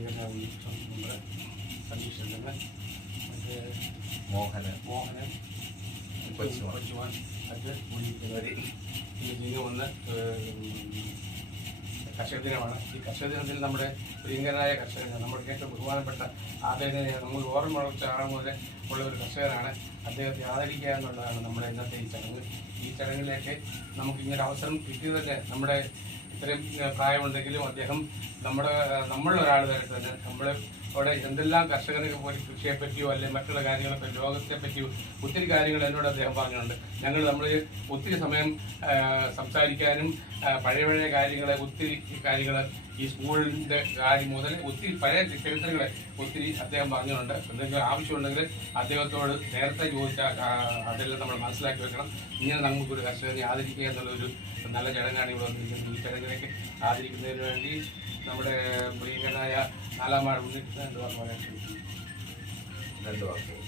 നമ്മുടെ സതീശൻ മറ്റേ മോഹനൻ കൊച്ചുവാൻ അത് ഇങ്ങനെ വന്ന് കർഷക ദിനമാണ്. ഈ കർഷക ദിനത്തിൽ നമ്മുടെ പ്രിയങ്കരനായ കർഷകൻ, നമ്മുടെ ഏറ്റവും ബഹുമാനപ്പെട്ട അദ്ദേഹത്തെ നമ്മൾ ഓർമ്മ മുതലേ ഉള്ള ഒരു കർഷകനാണ്. അദ്ദേഹത്തെ ആദരിക്കുക എന്നുള്ളതാണ് നമ്മുടെ ഇന്നത്തെ ഈ ചടങ്ങ്. ഈ ചടങ്ങിലേക്ക് നമുക്കിങ്ങനെ അവസരം കിട്ടിയത് തന്നെ നമ്മുടെ ഇത്രയും പ്രായമുണ്ടെങ്കിലും അദ്ദേഹം നമ്മളൊരാൾ തന്നെ നമ്മൾ അവിടെ എന്തെല്ലാം കർഷകരെ പോലെ കൃഷിയെപ്പറ്റിയോ അല്ലെങ്കിൽ മറ്റുള്ള കാര്യങ്ങളെ ലോകത്തെ പറ്റിയോ ഒത്തിരി കാര്യങ്ങൾ എന്നോട് അദ്ദേഹം പറഞ്ഞിട്ടുണ്ട്. നമ്മൾ ഒത്തിരി സമയം സംസാരിക്കാനും പഴയ കാര്യങ്ങളെ ഒത്തിരി കാര്യങ്ങൾ ഈ സ്കൂളിൻ്റെ കാര്യം മുതൽ ഒത്തിരി പഴയ ചരിത്രങ്ങളെ ഒത്തിരി അദ്ദേഹം പറഞ്ഞിട്ടുണ്ട്. എന്തെങ്കിലും ആവശ്യമുണ്ടെങ്കിൽ അദ്ദേഹത്തോട് നേരത്തെ ചോദിച്ചാൽ അതെല്ലാം നമ്മൾ മനസ്സിലാക്കി വെക്കണം. ഇങ്ങനെ നമുക്കൊരു കർഷകനെ ആദരിക്കുക എന്നുള്ളൊരു നല്ല ചടങ്ങാണ് ഇവിടെ വന്നിരിക്കുന്നത്. ഈ ചടങ്ങിലേക്ക് ആദരിക്കുന്നതിന് വേണ്ടി നമ്മുടെ പ്രിയങ്കരനായ നാലാം വാർഡ് മുന്നിട്ട് എന്ത് പറയാൻ 2 വാക്കുകൾ